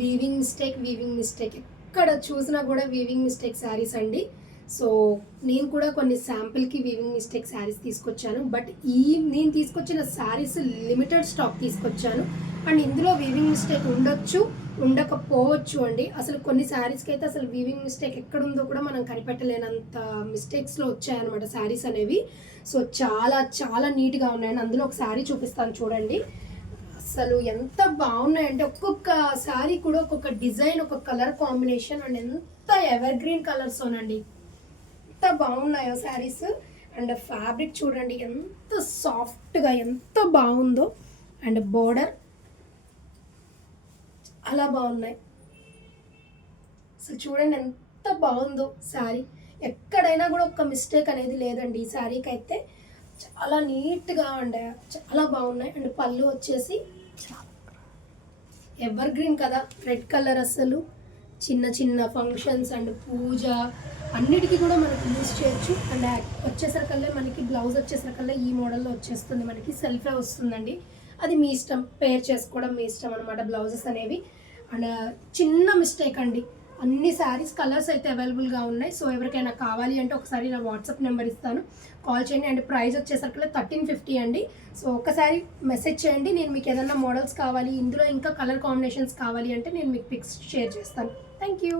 Weaving mistake ఎక్కడ చూసినా కూడా వీవింగ్ మిస్టేక్ శారీస్ అండి. సో నేను కూడా కొన్ని శాంపిల్కి వీవింగ్ మిస్టేక్ శారీస్ తీసుకొచ్చాను. బట్ నేను తీసుకొచ్చిన శారీస్ లిమిటెడ్ స్టాక్ తీసుకొచ్చాను. అండ్ ఇందులో వీవింగ్ మిస్టేక్ ఉండొచ్చు, ఉండకపోవచ్చు అండి. అసలు కొన్ని శారీస్కి అయితే అసలు వీవింగ్ మిస్టేక్ ఎక్కడుందో కూడా మనం కనిపెట్టలేనంత మిస్టేక్స్లో వచ్చాయన్నమాట శారీస్ అనేవి. సో చాలా చాలా నీట్గా ఉన్నాయండి. అందులో ఒక శారీ చూపిస్తాను చూడండి. అసలు ఎంత బాగున్నాయంటే ఒక్కొక్క శారీ కూడా ఒక్కొక్క డిజైన్, ఒక కలర్ కాంబినేషన్ అండ్ ఎంత ఎవర్ గ్రీన్ కలర్సోనండి. ఎంత బాగున్నాయో శారీస్. అండ్ ఫ్యాబ్రిక్ చూడండి ఎంత సాఫ్ట్గా ఎంత బాగుందో. అండ్ బోర్డర్ అలా బాగున్నాయి. అసలు చూడండి ఎంత బాగుందో శారీ. ఎక్కడైనా కూడా ఒక్క మిస్టేక్ అనేది లేదండి ఈ శారీకి అయితే. చాలా నీట్గా అండ్ చాలా బాగున్నాయి. అండ్ పళ్ళు వచ్చేసి ఎవర్ గ్రీన్ కదా, రెడ్ కలర్. అసలు చిన్న చిన్న ఫంక్షన్స్ అండ్ పూజ అన్నిటికీ కూడా మనకి యూజ్ చేయొచ్చు. అండ్ వచ్చేసరికల్లా మనకి బ్లౌజ్ వచ్చేసరికల్లా ఈ మోడల్లో వచ్చేస్తుంది, మనకి సెల్ఫే వస్తుందండి. అది మీ ఇష్టం, పేర్ చేసుకోవడం మీ ఇష్టం అనమాట బ్లౌజెస్ అనేవి. అండ్ చిన్న మిస్టేక్ అండి, అన్ని శారీస్ కలర్స్ అయితే అవైలబుల్గా ఉన్నాయి. సో ఎవరికైనా కావాలి అంటే ఒకసారి నా వాట్సాప్ నెంబర్ ఇస్తాను, కాల్ చేయండి. అండ్ ప్రైస్ వచ్చేసరికి 1350 అండి. సో ఒకసారి మెసేజ్ చేయండి. నేను మీకు ఏదైనా మోడల్స్ కావాలి, ఇందులో ఇంకా కలర్ కాంబినేషన్స్ కావాలి అంటే నేను మీకు పిక్స్ షేర్ చేస్తాను. Thank you.